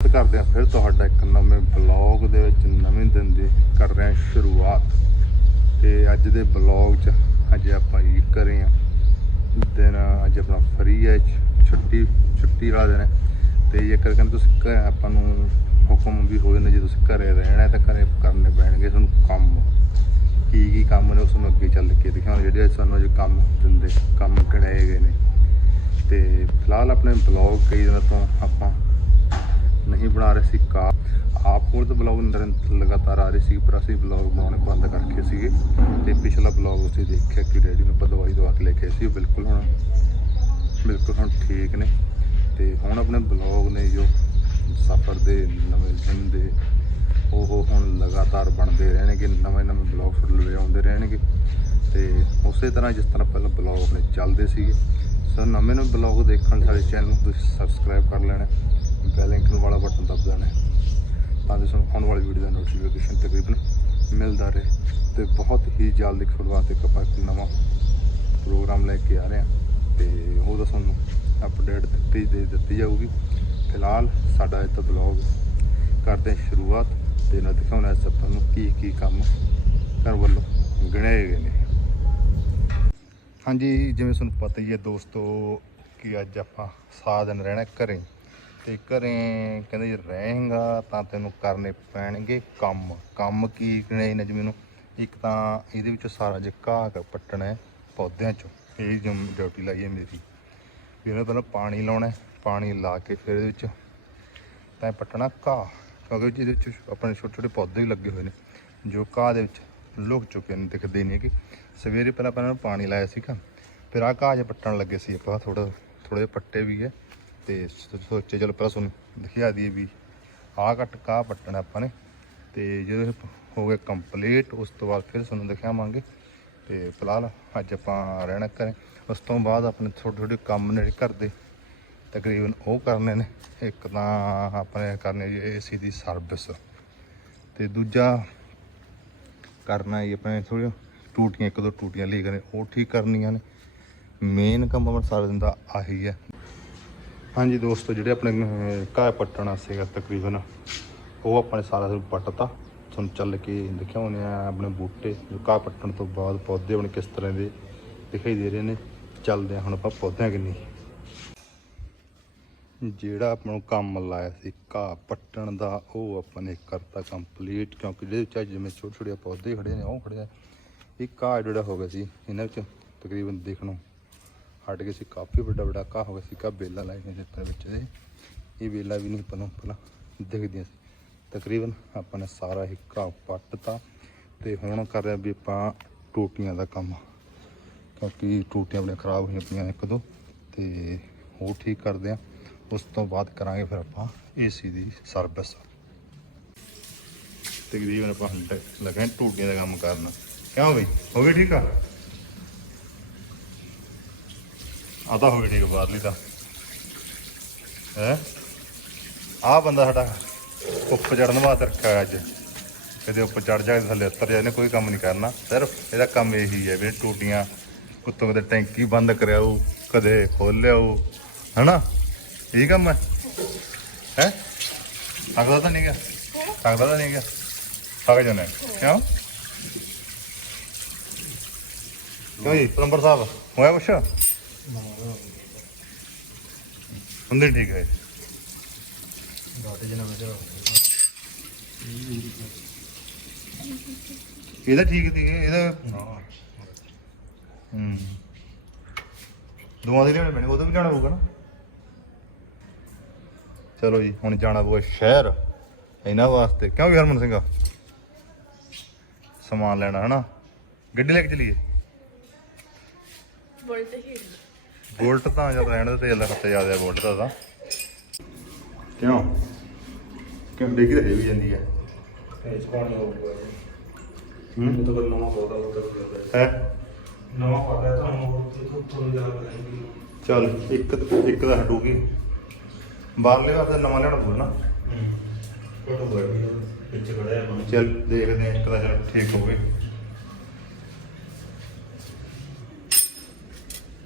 ਸਵਾਗਤ ਕਰਦੇ ਹਾਂ ਫਿਰ ਤੁਹਾਡਾ ਇੱਕ ਨਵੇਂ ਬਲੌਗ ਦੇ ਵਿੱਚ, ਨਵੇਂ ਦਿਨ ਦੀ ਕਰ ਰਹੇ ਹਾਂ ਸ਼ੁਰੂਆਤ। ਤੇ ਅੱਜ ਦੇ ਬਲੌਗ 'ਚ ਅੱਜ ਆਪਾਂ ਜੀ ਕਰੇ ਹਾਂ। ਦਿਨ ਅੱਜ ਆਪਣਾ ਫਰੀ ਹੈ ਛੁੱਟੀ ਛੁੱਟੀ ਵਾਲਾ ਦਿਨ ਹੈ। ਤੇ ਇਹ ਕਹਿੰਦੇ ਤੁਸੀਂ ਘਰ ਆਪਾਂ ਨੂੰ ਹੁਕਮ ਵੀ ਹੋ ਜਾਂਦਾ ਜੇ ਤੁਸੀਂ ਘਰੇ ਰਹਿਣਾ ਤਾਂ ਘਰੇ ਕਰਨੇ ਪੈਣਗੇ ਤੁਹਾਨੂੰ ਕੰਮ। ਕੀ ਕੀ ਕੰਮ ਨੇ ਉਸ ਨੂੰ ਅੱਗੇ ਚੱਲ ਕੇ ਦਿਖਾਉਣ ਜਿਹੜੇ ਸਾਨੂੰ ਜੋ ਕੰਮ ਦਿੰਦੇ, ਕੰਮ ਕਿਹੜੇ ਗਏ ਨੇ। ਤੇ ਫਿਲਹਾਲ ਆਪਣੇ ਬਲੌਗ ਕਈ ਦਿਨਾਂ ਤੋਂ ਆਪਾਂ ਨਹੀਂ ਬਣਾ ਰਹੇ ਸੀ ਕਾ ਆਪ ਕੋਲ ਤਾਂ ਬਲੌਗ ਨਿਰੰਤਰ ਲਗਾਤਾਰ ਆ ਰਹੇ ਸੀ, ਪਰ ਅਸੀਂ ਬਲੌਗ ਬਣਾਉਣੇ ਬੰਦ ਕਰਕੇ ਸੀਗੇ। ਤੇ ਪਿਛਲਾ ਬਲੌਗ ਅਸੀਂ ਦੇਖਿਆ ਕਿ ਡੈਡੀ ਨੂੰ ਆਪਾਂ ਦਵਾਈ ਦਵਾ ਕੇ ਲੈ ਕੇ ਆਏ ਸੀ, ਉਹ ਬਿਲਕੁਲ ਹੁਣ ਬਿਲਕੁਲ ਹੁਣ ਠੀਕ ਨੇ। ਤੇ ਹੁਣ ਆਪਣੇ ਬਲੌਗ ਨੇ ਜੋ ਸਫ਼ਰ ਦੇ ਨਵੇਂ ਦਿਨ ਦੇ, ਉਹ ਹੁਣ ਲਗਾਤਾਰ ਬਣਦੇ ਰਹਿਣਗੇ, ਨਵੇਂ ਨਵੇਂ ਬਲੌਗ ਤੁਹਾਡੇ ਆਉਂਦੇ ਰਹਿਣਗੇ। ਤੇ ਉਸੇ ਤਰ੍ਹਾਂ ਜਿਸ ਤਰ੍ਹਾਂ ਪਹਿਲਾਂ ਬਲੌਗ ਆਪਣੇ ਚੱਲਦੇ ਸੀਗੇ। ਸੋ ਨਵੇਂ ਨਵੇਂ ਬਲੌਗ ਦੇਖਣ ਸਾਡੇ ਚੈਨਲ ਨੂੰ ਤੁਸੀਂ ਸਬਸਕ੍ਰਾਈਬ ਕਰ ਲੈਣਾ। ਬੈਲ ਆਈਕਨ ਵਾਲਾ ਬਟਨ ਦਬ ਦੇਣਾ ਤਾਂ ਜੋ ਤੁਹਾਨੂੰ ਆਉਣ ਵਾਲੀ ਵੀਡੀਓ ਦਾ ਨੋਟੀਫਿਕੇਸ਼ਨ ਤਕਰੀਬਨ ਮਿਲਦਾ ਰਹੇ ਤੇ ਬਹੁਤ ਹੀ ਜਲਦੀ ਤੁਹਾਡੇ ਵਾਸਤੇ ਇੱਕ ਆਪਾਂ ਇੱਕ ਨਵਾਂ ਪ੍ਰੋਗਰਾਮ ਲੈ ਕੇ ਆ ਰਹੇ ਹਾਂ ਤੇ ਉਹਦਾ ਤੁਹਾਨੂੰ ਅਪਡੇਟ ਦਿੱਤੀ ਦੇ ਦਿੱਤੀ ਜਾਊਗੀ। ਫਿਲਹਾਲ ਸਾਡਾ ਇਹ ਤਾਂ ਬਲੌਗ ਕਰਦੇ ਹਾਂ ਸ਼ੁਰੂਆਤ ਤੇ ਨਾ ਦਿਖਾਉਣਾ ਇਸ ਆਪਾਂ ਨੂੰ ਕੀ ਕੀ ਕੰਮ ਘਰ ਵੱਲੋਂ ਗਿਣੇ ਗਏ ਨੇ। ਹਾਂਜੀ, ਜਿਵੇਂ ਤੁਹਾਨੂੰ ਪਤਾ ਹੀ ਹੈ ਦੋਸਤੋ ਕਿ ਅੱਜ ਆਪਾਂ ਸਾਰਾ ਦਿਨ ਰਹਿਣਾ ਘਰੇ। ਤੇ ਘਰੇ ਕਹਿੰਦੇ ਜੇ ਰਹੇਗਾ ਤਾਂ ਤੈਨੂੰ ਕਰਨੇ ਪੈਣਗੇ ਕੰਮ। ਕੰਮ ਕੀ ਗਿਣੇ ਨੇ ਜਿਵੇਂ ਨੂੰ? ਇੱਕ ਤਾਂ ਇਹਦੇ ਵਿੱਚੋਂ ਸਾਰਾ ਜੇ ਘਾਹ ਪੱਟਣਾ ਪੌਦਿਆਂ ਚੋਂ, ਇਹ ਜਮ ਡਿਊਟੀ ਲਾਈ ਹੈ ਮੇਰੀ। ਫਿਰ ਇਹਨਾਂ ਪਹਿਲਾਂ ਪਾਣੀ ਲਾਉਣਾ ਪਾਣੀ ਲਾ ਕੇ ਫਿਰ ਇਹਦੇ ਵਿੱਚ ਤਾਂ ਇਹ ਪੱਟਣਾ ਘਾਹ, ਕਿਉਂਕਿ ਇਹਦੇ ਵਿੱਚ ਆਪਣੇ ਛੋਟੇ ਛੋਟੇ ਪੌਦੇ ਵੀ ਲੱਗੇ ਹੋਏ ਨੇ, ਜੋ ਘਾਹ ਦੇ ਵਿੱਚ ਲੁਕ ਚੁੱਕੇ ਨੇ, ਦਿਖਦੇ ਨਹੀਂ ਕਿ ਸਵੇਰੇ ਪਹਿਲਾਂ ਆਪਾਂ ਇਹਨਾਂ ਪਾਣੀ ਲਾਇਆ ਸੀਗਾ, ਫਿਰ ਆਹ ਘਾਹ ਜਿਹਾ ਪੱਟਣ ਲੱਗੇ ਸੀ ਆਪਾਂ ਥੋੜਾ ਥੋੜੇ ਜਿਹੇ ਪੱਟੇ ਵੀ ਹੈ। ਤੇ ਸੋ- ਸੋਚੇ ਚਲੋ ਪਹਿਲਾਂ ਤੁਹਾਨੂੰ ਦਿਖਾ ਦਈਏ ਵੀ ਆਹ ਕੱਟ ਘਾਹ ਪੱਟਣਾ ਆਪਾਂ ਨੇ। ਤੇ ਜਦੋਂ ਹੋ ਗਿਆ ਕੰਪਲੀਟ ਉਸ ਤੋਂ ਬਾਅਦ ਫਿਰ ਤੁਹਾਨੂੰ ਦਿਖਾਵਾਂਗੇ। ਤੇ ਫਿਲਹਾਲ ਅੱਜ ਆਪਾਂ ਰਹਿਣਾ ਕਰੇ ਉਸ ਤੋਂ ਬਾਅਦ ਆਪਣੇ ਛੋਟੇ ਛੋਟੇ ਕੰਮ ਨੇ ਘਰ ਦੇ, ਤਕਰੀਬਨ ਉਹ ਕਰਨੇ ਨੇ ਇੱਕ ਤਾਂ ਆਪਣੇ ਕਰਨੇ ਜੀ ਏਸੀ ਦੀ ਸਰਵਿਸ ਤੇ ਦੂਜਾ ਕਰਨਾ ਹੀ ਆਪਣੇ ਥੋੜ੍ਹੀਆਂ ਟੂਟੀਆਂ, ਇੱਕ ਦੋ ਟੂਟੀਆਂ ਲੀਕ ਨੇ ਉਹ ਠੀਕ ਕਰਨੀਆਂ ਨੇ। ਮੇਨ ਕੰਮ ਆਪਣਾ ਸਾਰਾ ਦਿਨ ਦਾ ਆਹੀ ਹੈ। ਹਾਂਜੀ ਦੋਸਤੋ, ਜਿਹੜੇ ਆਪਣੇ ਘਾਹ ਪੱਟਣਾ ਸੀਗਾ ਤਕਰੀਬਨ, ਉਹ ਆਪਾਂ ਨੇ ਸਾਰਾ ਦਿਨ ਪੱਟਤਾ ਤੁਹਾਨੂੰ ਚੱਲ ਕੇ ਦਿਖਾਉਂਦੇ ਆ ਆਪਣੇ ਬੂਟੇ, ਜੋ ਘਾਹ ਪੱਟਣ ਤੋਂ ਬਾਅਦ ਪੌਦੇ ਹੁਣ ਕਿਸ ਤਰ੍ਹਾਂ ਦੇ ਦਿਖਾਈ ਦੇ ਰਹੇ ਨੇ। ਚੱਲਦੇ ਆ ਹੁਣ ਆਪਾਂ ਪੌਦਿਆਂ ਕਿੰਨੀ। ਜਿਹੜਾ ਆਪਾਂ ਨੂੰ ਕੰਮ ਲਾਇਆ ਸੀ ਘਾਹ ਪੱਟਣ ਦਾ, ਉਹ ਆਪਾਂ ਨੇ ਕਰਤਾ ਕੰਪਲੀਟ ਕਿਉਂਕਿ ਜਿਹਦੇ ਵਿੱਚ ਅੱਜ ਜਿਵੇਂ ਛੋਟੇ ਛੋਟੇ ਪੌਦੇ ਖੜੇ ਨੇ, ਉਹ ਖੜੇ ਆ। ਇਹ ਘਾਹ ਜਿਹੜਾ ਹੋ ਗਿਆ ਸੀ, ਇਹਨਾਂ ਵਿੱਚ ਤਕਰੀਬਨ ਦੇਖਣੋਂ ਹਟ ਗਏ ਸੀ, ਕਾਫੀ ਵੱਡਾ ਵੱਡਾ ਘਾਹ ਹੋ ਗਿਆ ਸੀ, ਕਾ ਬੇਲਾ ਲਾਈ ਨੇ ਦਿੱਤੇ ਵਿੱਚ ਦੇ ਇਹ ਬੇਲਾ ਵੀ ਨਹੀਂ ਆਪਾਂ ਨੂੰ ਦਿਖਦੀਆਂ ਸੀ। ਤਕਰੀਬਨ ਆਪਾਂ ਨੇ ਸਾਰਾ ਹੀ ਘਾਹ ਪੱਟਤਾ ਤੇ ਹੁਣ ਕਰ ਰਿਹਾ ਵੀ ਆਪਾਂ ਟੂਟੀਆਂ ਦਾ ਕੰਮ। ਕਿਉਂਕਿ ਟੂਟੀਆਂ ਆਪਣੀਆਂ ਖਰਾਬ ਹੋਈਆਂ ਪਈਆਂ ਇੱਕ ਦੋ ਤੇ ਉਹ ਠੀਕ ਕਰਦੇ ਆ ਉਸ ਤੋਂ ਬਾਅਦ ਕਰਾਂਗੇ ਫਿਰ ਆਪਾਂ ਏਸੀ ਦੀ ਸਰਵਿਸ। ਤਕਰੀਬਨ ਆਪਾਂ ਹੁਣ ਤੱਕ ਟੂਟੀਆਂ ਦਾ ਕੰਮ ਕਰਨਾ। ਕਿਉਂ ਬਈ? ਹੋ ਗਈ ਠੀਕ ਆ? ਆ ਤਾਂ ਹੋ ਠੀਕ ਬਾਹਰਲੀ ਤਾਂ। ਹੈ? ਆ ਬੰਦਾ ਸਾਡਾ ਉੱਪਰ ਚੜਨ ਵਾਸਤੇ ਰੱਖਿਆ ਹੋਇਆ ਅੱਜ। ਇਹਦੇ ਉੱਪਰ ਚੜ ਜਾ ਥੱਲੇ ਉਤਰ ਜਾ, ਇਹਨੇ ਕੋਈ ਕੰਮ ਨਹੀਂ ਕਰਨਾ। ਸਿਰਫ ਇਹਦਾ ਕੰਮ ਇਹੀ ਹੈ ਵੀ ਟੂਟੀਆਂ ਕੁੱਤੋਂ ਕਦੇ ਟੈਂਕੀ ਬੰਦ ਕਰਿਆਓ ਕਦੇ ਖੋਲਿਆਓ ਹਨਾ? ਇਹ ਕੰਮ ਹੈ। ਹੈ? ਥੱਕਦਾ ਤਾਂ ਨਹੀਂ ਗਿਆ। ਥੱਕਦਾ ਤਾਂ ਨਹੀਂ ਗਿਆ। ਥੱਕ ਜਾਣਾ। ਕਿਉਂ? ਕਿਉਂ ਜੀ? ਪਲੰਬਰ ਸਾਹਿਬ, ਹੋਇਆ ਕੁਛ? ਹੁੰਦੇ ਠੀਕ ਹੈ। ਇਹਦਾ ਠੀਕ ਸੀ ਇਹਦਾ ਹੂੰ। ਦੋਵਾਂ ਦੇ ਲਿਆਉਣੇ ਪੈਣੇ ਉਹਦਾ ਵੀ ਜਾਣਾ ਪਊਗਾ ਨਾ। ਚਲੋ ਜੀ ਹੁਣ ਜਾਣਾ ਪਊਗਾ ਸ਼ਹਿਰ ਇਹਨਾਂ ਵਾਸਤੇ। ਕਿਉਂ ਵੀ ਹਰਮਨ ਸਿੰਘਾ ਸਮਾਨ ਲੈਣਾ ਹਨਾ? ਗੱਡੀ ਲੈ ਕੇ ਚਲੀਏ? ਬੋਲਟ ਹੀ ਬੋਲਟ ਤਾਂ ਜਦ ਰਹਿਣ ਦੇ ਤੇਲ ਦਾ ਖਰਚਾ ਜ਼ਿਆਦਾ ਹੈ ਬੋਲਟ ਦਾ ਤਾਂ। ਕਿਉਂ? ਕਿਉਂ ਡਿੱਗ ਰਹੀ ਵੀ ਜਾਂਦੀ ਹੈ? ਇਸ ਪਾਣੀ ਹੋਊਗਾ ਹੂੰ? ਇਹ ਤਾਂ ਕੋਈ ਨਵਾਂ ਪੌਦਾ ਹੋਊਗਾ ਹੈ? ਨਵਾਂ ਪੌਦਾ ਹੈ ਤਾਂ ਹੁਣ ਤੋਂ ਥੋੜੀ ਜਿਹਾ ਲੱਗੇਗੀ ਚੱਲ ਇੱਕ ਇੱਕ ਦਾ ਹਟੂਗੀ। ਬਾਹਰਲੇ ਵਾਸਤੇ ਨਵਾਂ ਲੈਣਾ ਪਊਗਾ ਨਾ। ਫੋਟੋ ਬੜੀ ਪਿੱਛੇ ਖੜਿਆ ਹੈ। ਚੱਲ ਦੇਖਦੇ ਹਾਂ ਇੱਕ ਦਾ ਚੱਲ ਠੀਕ ਹੋਵੇ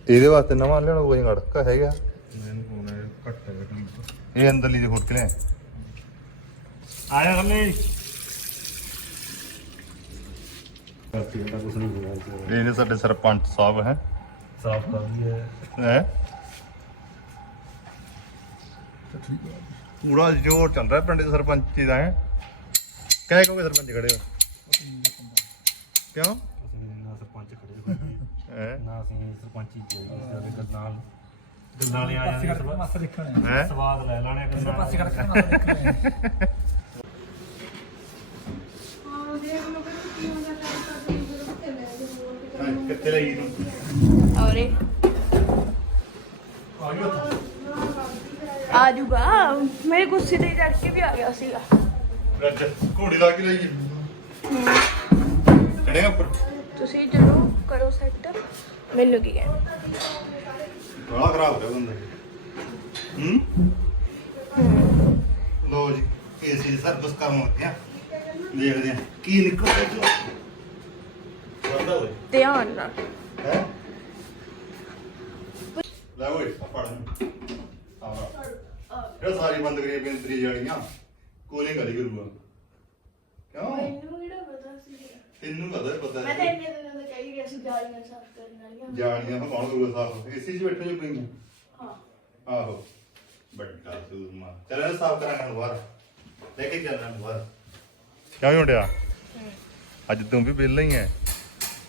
ਇਹਦੇ ਵਾਸਤੇ ਨਵਾਂ ਲੈਣਾ ਪਊਗਾ ਜੀ ਗੜਕਾ ਹੈਗਾ। ਮੈਨੂੰ ਹੁਣ ਘੱਟ ਹੈ ਇਹ ਅੰਦਰਲੀ ਦੇ ਖੋਲ ਕੇ ਆਇਆ ਹਮੇ ਇਹ ਨੇ ਸਾਡੇ ਸਰਪੰਚ ਸਾਹਿਬ ਹੈ। ਸਾਫ਼ ਕਰ ਦਿਆ ਹੈ। ਪੂਰਾ ਜ਼ੋਰ ਚੱਲ ਰਿਹਾ ਪਿੰਡ ਦੇ ਸਰਪੰਚੀ ਦਾ ਹੈ। ਕਹਿ ਕਹੋਗੇ ਸਰਪੰਚ ਖੜੇ ਹੋ? ਕਿਉਂ ਅਸੀਂ ਨਾ ਸਰਪੰਚ ਖੜੇ ਹੋਏ ਹੈ। ਨਾ ਅਸੀਂ ਸਰਪੰਚੀ ਚਾਹੀਦੀ ਸਾਡੇ ਨਾਲ ਗੱਲਾਂ ਲੈ ਆ ਜਾਂਦੇ ਪਾਸੇ ਦੇਖਣੇ ਹੈ। ਸਵਾਦ ਲੈ ਲੈਣੇ ਗੱਲਾਂ ਪਾਸੇ ਖੜ ਕੇ ਪਾਸੇ ਦੇਖਣੇ ਕਿੱਥੇ ਲਈ ਤੂੰ ਔਰੇ। ਆ ਗਿਆ ਆ ਜੂਗਾ ਮੇਰੇ ਗੁੱਸੇ ਤੇ ਚੜ ਕੇ ਵੀ ਆ ਗਿਆ ਸੀਗਾ। ਰੱਜ। ਘੋੜੀ ਲਾ ਕੇ ਲਈ ਚੜੇਗਾ ਉੱਪਰ। ਤੁਸੀਂ ਜਦੋਂ ਕਰੋ ਸੈੱਟ ਮੈਨੂੰ ਕੀ ਕਹਿਣਾ? ਬੜਾ ਖਰਾਬ ਹੋ ਗਿਆ ਬੰਦਾ ਹੂੰ? ਲੋ ਜੀ ਏਸੀ ਦੀ ਸਰਵਿਸ ਕਰਨ ਲੱਗੇ ਆ ਦੇਖਦੇ ਆ ਕੀ ਨਿਕਲਦਾ ਜੋ ਵਰਦਾ ਹੋਏ। ਧਿਆਨ ਨਾਲ। ਹੈ? ਲੈ ਓਏ ਪੜ ਇਹ ਸਾਰੀ ਬੰਦ ਕਰੀ ਬੇਂਤਰੀ ਜਾਲੀਆਂ ਕੋਲੇ ਕਰੀ ਕਰੂਗਾ। ਕਿਉਂ? ਮੈਨੂੰ ਕਿਹੜਾ ਪਤਾ ਸੀ ਤੈਨੂੰ ਕਦੋਂ ਪਤਾ ਮੈਂ ਤਾਂ ਹੈ। ਇੰਨੇ ਦਿਨਾਂ ਦਾ ਕਹੀ ਗਿਆ ਸੀ ਜਾਲੀਆਂ ਸਾਫ਼ ਕਰਨ ਵਾਲੀਆਂ ਜਾਲੀਆਂ ਨੂੰ ਕੌਣ ਕਰੂਗਾ ਸਾਫ਼ ਏਸੀ 'ਚ ਬੈਠੇ ਜੋ ਪਈਆਂ ਹਾਂ। ਆਹੋ। ਵੱਡਾ ਸੂਰਮਾ। ਚੱਲ ਇਹਨੂੰ ਸਾਫ਼ ਕਰਾਂਗੇ ਨੂੰ ਬਾਹਰ। ਲੈ ਕੇ ਚੱਲਣਾ ਨੂੰ ਬਾਹਰ। ਕਿਉਂ ਹੁੰਦਿਆ ਅੱਜ ਤੂੰ ਵੀ ਵਿਹਲਾ ਹੀ ਹੈ।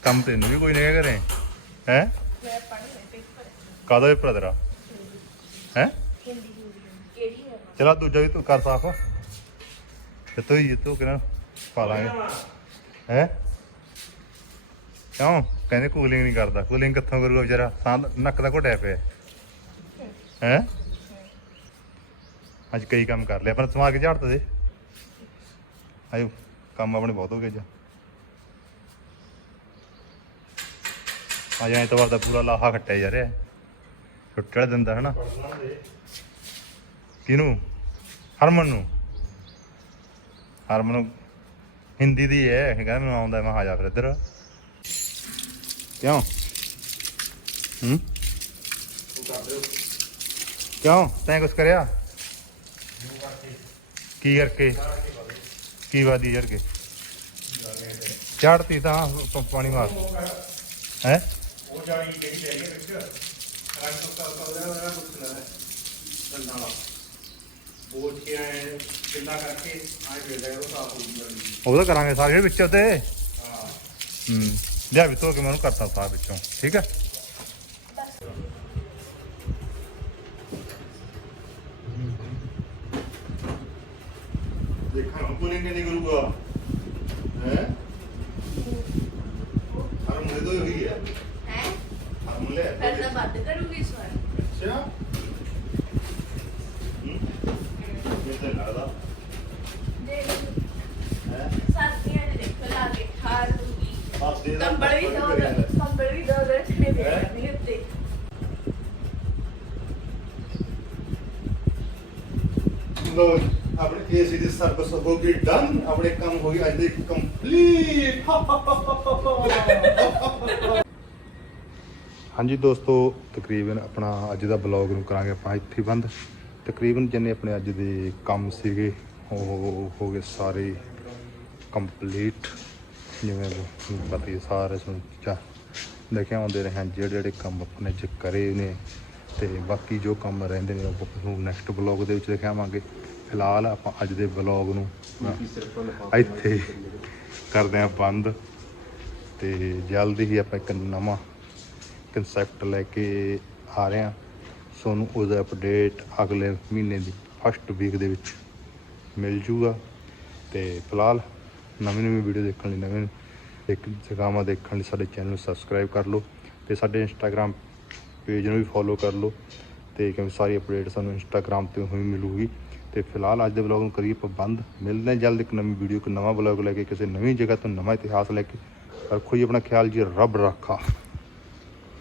ਕੰਮ ਤੈਨੂੰ ਵੀ ਕੋਈ ਨਹੀਂ ਕਰੇ ਹੈ? ਮੈਂ ਪੜ੍ਹਨਾ ਪੇਪਰ। ਕਾਦਾ ਵੀ ਤੇਰਾ? ਹੈ? ਹਿੰਦੀ ਹਿੰਦੀ। ਕਿਹੜੀ ਹੈ ਚਲਾ ਦੂਜਾ ਵੀ ਤੂੰ ਕਰ ਸਾਫ਼। ਤੇ ਤੂੰ ਹੀ ਤੂੰ ਕਿਹਨਾਂ ਪਾ ਲਾਂਗੇ। ਹੈ? ਕਿਉਂ? ਕਹਿੰਦੇ ਕੂਲਿੰਗ ਨਹੀਂ ਕਰਦਾ। ਕੂਲਿੰਗ ਕਿੱਥੋਂ ਕਰੂਗਾ ਵਿਚਾਰਾ? ਸਾਹ ਨੱਕ ਦਾ ਘੁੱਟਿਆ ਪਿਆ। ਹੈ? ਅੱਜ ਕਈ ਕੰਮ ਕਰ ਲਿਆ। ਪਰ ਸਮਾਰ ਕੇ ਝਾੜ ਤਾ ਦੇ ਆਇਓ, ਕੰਮ ਆਪਣੇ ਬਹੁਤ ਹੋ ਗਏ ਜਾ ਅੱਜ ਐਤਵਾਰ ਦਾ ਪੂਰਾ ਲਾਹਾ ਖੱਟਿਆ ਜਾ ਰਿਹਾ। ਛੁੱਟੇ ਵਾਲੇ ਦਿਨ ਦਾ, ਹਨਾ? ਕਿਹਨੂੰ? ਹਰਮਨ ਨੂੰ। ਹਰਮਨ ਨੂੰ। ਹਿੰਦੀ ਦੀ ਹੈ, ਕਹਿੰਦਾ ਮੈਨੂੰ ਆਉਂਦਾ, ਮੈਂ ਆ ਜਾ ਫਿਰ ਇੱਧਰ। ਕਿਉਂ ਹੂੰ ਕਿਉਂ ਤੈਂ ਕੁਛ ਕਰਿਆ? ਕੀ ਕਰਕੇ? ਕੀ ਵਾਦੀ ਯਾਰ ਕੇ? ਚੜਤੀ ਤਾਂ ਪ- ਪਾਣੀ ਮਾਰ। ਹੈ? ਉਹ ਜਾਲੀ ਜਿਹੜੀ ਲੈ ਗਏ ਵਿੱਚ ਰੰਗ ਤੋਂ ਕਰ ਕਰ ਉਹਦਾ ਕੁਝ ਨਾ ਕੰਨਾ ਲਾ ਬੋਝ ਕੇ ਆਏ ਕਿੰਨਾ ਕਰਕੇ ਆਏ ਵੇਲੇ ਉਹ ਸਾਫ਼ ਹੋ ਗਈ ਉਹਦਾ ਕਰਾਂਗੇ ਸਾਰੇ ਵਿੱਚ ਤੇ ਹਾਂ। ਹੂੰ। ਲਿਆ ਵੀ ਧੋ ਕੇ ਮੈਨੂੰ ਕਰਤਾ ਸਾਹ ਵਿੱਚੋਂ ਠੀਕ ਹੈ? ਦੇਖਾਂ ਕੂਲਿੰਗ ਕਿੰਨੀ ਕਰੂਗਾ। ਹੈ? ਹਰ ਮੁੰਡੇ ਤੋਂ ਹੀ ਹੋਈ ਹੈ। ਹੈ? ਹਰ ਮੁੰਡੇ ਫਿਰ ਤਾਂ ਬੰਦ ਕਰੂੰਗੀ ਇਸ ਵਾਰ। ਅੱਛਾ ਹੂੰ ਇਹ ਤਾਂ ਲੱਗਦਾ ਦੇਖ ਹੈ ਸਰਦੀਆਂ ਦੇ ਦੇਖੋ ਲਾ ਕੇ ਠਾਰ ਦੂੰਗੀ ਬਸ ਦੇ ਦਾ ਕੰਬਲ ਵੀ ਦੋ ਕੰਬਲ ਵੀ ਦੋ ਦੋ ਰੱਖਣੇ ਪੈਣਗੇ ਉੱਤੇ ਲੋ ਆਪਣੇ ਏਸੀ ਦੀ ਸਰਵਿਸ ਹੋ ਗਈ ਡਨ ਆਪਣੇ ਕੰਮ ਹੋ ਗਏ, ਅੱਜ ਦੇ ਕੰਪਲੀਟ ਹਾਂਜੀ ਦੋਸਤੋ, ਤਕਰੀਬਨ ਆਪਣਾ ਅੱਜ ਦਾ ਬਲੌਗ ਨੂੰ ਕਰਾਂਗੇ ਆਪਾਂ ਇੱਥੇ ਬੰਦ। ਤਕਰੀਬਨ ਜਿੰਨੇ ਆਪਣੇ ਅੱਜ ਦੇ ਕੰਮ ਸੀਗੇ, ਉਹ ਹੋ ਗਏ ਸਾਰੇ ਕੰਪਲੀਟ ਜਿਵੇਂ ਪਤਾ ਹੀ ਸਾਰੇ ਤੁਹਾਨੂੰ ਦੇਖਿਆ ਹੁੰਦੇ ਰਹੇ ਜਿਹੜੇ ਜਿਹੜੇ ਕੰਮ ਆਪਣੇ ਚ ਕਰੇ ਨੇ। ਤੇ ਬਾਕੀ ਜੋ ਕੰਮ ਰਹਿੰਦੇ ਨੇ, ਉਹ ਨੈਕਸਟ ਬਲੌਗ ਦੇ ਵਿੱਚ ਦਿਖਾਵਾਂਗੇ। ਫਿਲਹਾਲ ਆਪਾਂ ਅੱਜ ਦੇ ਬਲੌਗ ਨੂੰ ਇੱਥੇ ਕਰਦੇ ਹਾਂ ਬੰਦ। ਤੇ ਜਲਦੀ ਹੀ ਆਪਾਂ ਇੱਕ ਨਵਾਂ ਕਨਸੈਪਟ ਲੈ ਕੇ ਆ ਰਹੇ ਹਾਂ। ਤੁਹਾਨੂੰ ਉਹਦਾ ਅਪਡੇਟ ਅਗਲੇ ਮਹੀਨੇ ਦੀ ਫਸਟ ਵੀਕ ਦੇ ਵਿੱਚ ਮਿਲ ਜੂਗਾ। ਤੇ ਫਿਲਹਾਲ ਨਵੀਂ ਨਵੀਂ ਵੀਡੀਓ ਦੇਖਣ ਲਈ ਨਵੇਂ ਇੱਕ ਜਗ੍ਹਾਵਾਂ ਦੇਖਣ ਲਈ ਸਾਡੇ ਚੈਨਲ ਨੂੰ ਸਬਸਕ੍ਰਾਈਬ ਕਰ ਲਓ ਤੇ ਸਾਡੇ ਇੰਸਟਾਗ੍ਰam ਪੇਜ ਨੂੰ ਵੀ ਫੋਲੋ ਕਰ ਲਓ। ਤੇ ਕਿਉਂਕਿ ਸਾਰੀ ਅਪਡੇਟ ਸਾਨੂੰ ਇੰਸਟਾਗ੍ਰam ਤੇ ਹੀ ਮਿਲੂਗੀ। ਤੇ ਫਿਲਹਾਲ ਅੱਜ ਦੇ ਵਲੌਗ ਨੂੰ ਕਰੀਏ ਆਪਾਂ ਬੰਦ ਮਿਲਦੇ ਹਾਂ ਜਲਦ ਇੱਕ ਨਵੀਂ ਵੀਡੀਓ ਇੱਕ ਨਵਾਂ ਵਲੌਗ ਲੈ ਕੇ ਕਿਸੇ ਨਵੀਂ ਜਗ੍ਹਾ ਤੋਂ ਨਵਾਂ ਇਤਿਹਾਸ ਲੈ ਕੇ। ਰੱਖੋ ਜੀ ਆਪਣਾ ਖਿਆਲ ਜੀ, ਰੱਬ ਰੱਖਾ।